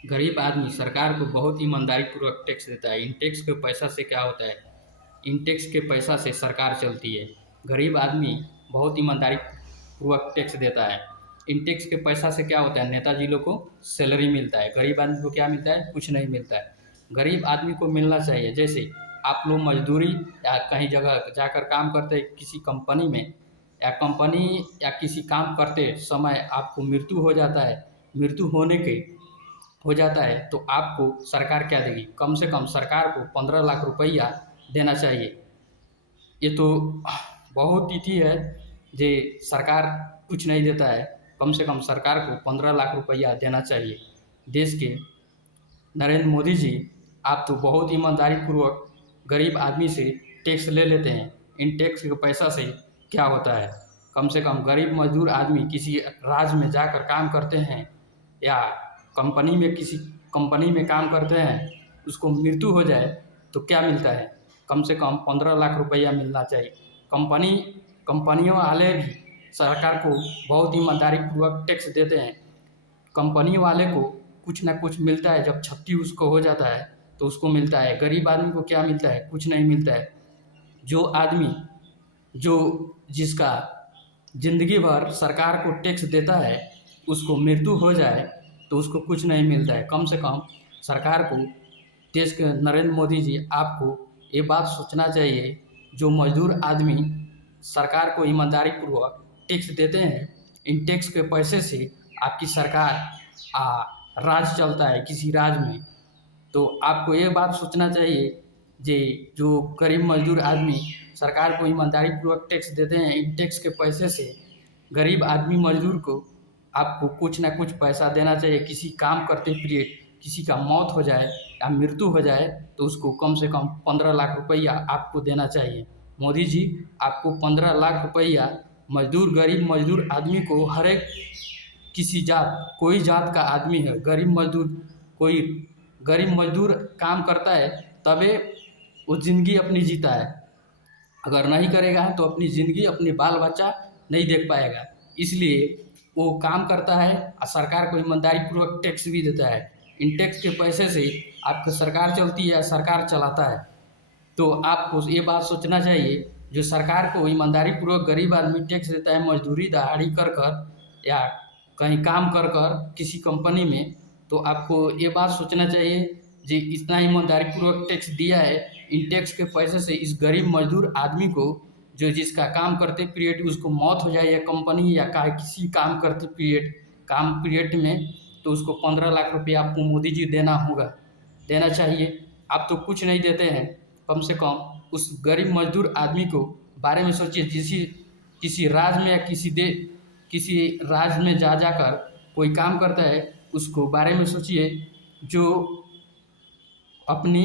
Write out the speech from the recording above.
गरीब आदमी सरकार को बहुत ईमानदारी पूर्वक टैक्स देता है। इन टैक्स के पैसा से क्या होता है? इन टैक्स के पैसा से सरकार चलती है। गरीब आदमी बहुत ईमानदारी पूर्वक टैक्स देता है। इन टैक्स के पैसा से क्या होता है? नेताजी लोग को सैलरी मिलता है। गरीब आदमी को क्या मिलता है? कुछ नहीं मिलता है। गरीब आदमी को मिलना चाहिए। जैसे आप लोग मजदूरी या कहीं जगह जाकर काम करते हैं किसी कंपनी में, या कंपनी या किसी काम करते समय आपको मृत्यु हो जाता है। मृत्यु होने के हो जाता है तो आपको सरकार क्या देगी? कम से कम सरकार को 15 लाख रुपया देना चाहिए। ये तो बहुत ही है जे सरकार कुछ नहीं देता है। कम से कम सरकार को 15 लाख रुपया देना चाहिए। देश के नरेंद्र मोदी जी, आप तो बहुत ईमानदारी पूर्वक गरीब आदमी से टैक्स ले लेते हैं। इन टैक्स के पैसा से क्या होता है? कम से कम गरीब मजदूर आदमी किसी राज्य में जाकर काम करते हैं या कंपनी में किसी कंपनी में काम करते हैं, उसको मृत्यु हो जाए तो क्या मिलता है? कम से कम 15 लाख रुपया मिलना चाहिए। कंपनियों वाले भी सरकार को बहुत ईमानदारी पूर्वक टैक्स देते हैं। कंपनी वाले को कुछ ना कुछ मिलता है। जब क्षति उसको हो जाता है तो उसको मिलता है। गरीब आदमी को क्या मिलता है? कुछ नहीं मिलता है। जो आदमी जो जिसका ज़िंदगी भर सरकार को टैक्स देता है, उसको मृत्यु हो जाए तो उसको कुछ नहीं मिलता है। कम से कम सरकार को, देश के नरेंद्र मोदी जी, आपको ये बात सोचना चाहिए, जो मजदूर आदमी सरकार को ईमानदारी पूर्वक टैक्स देते हैं, इन टैक्स के पैसे से आपकी सरकार राज चलता है किसी राज्य में। तो आपको ये बात सोचना चाहिए जे जो गरीब मजदूर आदमी सरकार को ईमानदारी पूर्वक टैक्स देते हैं, इन टैक्स के पैसे से गरीब आदमी मजदूर को आपको कुछ ना कुछ पैसा देना चाहिए। किसी काम करते पीरियड किसी का मौत हो जाए या मृत्यु हो जाए तो उसको कम से कम 15 लाख रुपया आपको देना चाहिए। मोदी जी, आपको 15 लाख रुपया मजदूर, गरीब मजदूर आदमी को, हर एक किसी जात, कोई जात का आदमी है, गरीब मजदूर, कोई गरीब मजदूर काम करता है तबे वो ज़िंदगी अपनी जीता है। अगर नहीं करेगा तो अपनी ज़िंदगी, अपने बाल बच्चा नहीं देख पाएगा। इसलिए वो काम करता है और सरकार को ईमानदारी पूर्वक टैक्स भी देता है। इन टैक्स के पैसे से आपकी सरकार चलती है, सरकार चलाता है। तो आपको ये बात सोचना चाहिए, जो सरकार को ईमानदारी पूर्वक गरीब आदमी टैक्स देता है, मजदूरी दहाड़ी कर कर या कहीं काम कर कर किसी कंपनी में, तो आपको ये बात सोचना चाहिए जी, इतना ईमानदारी पूर्वक टैक्स दिया है, इन टैक्स के पैसे से इस गरीब मजदूर आदमी को, जो जिसका काम करते पीरियड उसको मौत हो जाए, या कंपनी या किसी काम करते पीरियड में, तो उसको 15 लाख रुपया आपको मोदी जी देना चाहिए। आप तो कुछ नहीं देते हैं। कम से कम उस गरीब मजदूर आदमी को बारे में सोचिए। किसी राज्य में या किसी राज्य में जाकर कोई काम करता है, उसको बारे में सोचिए, जो अपनी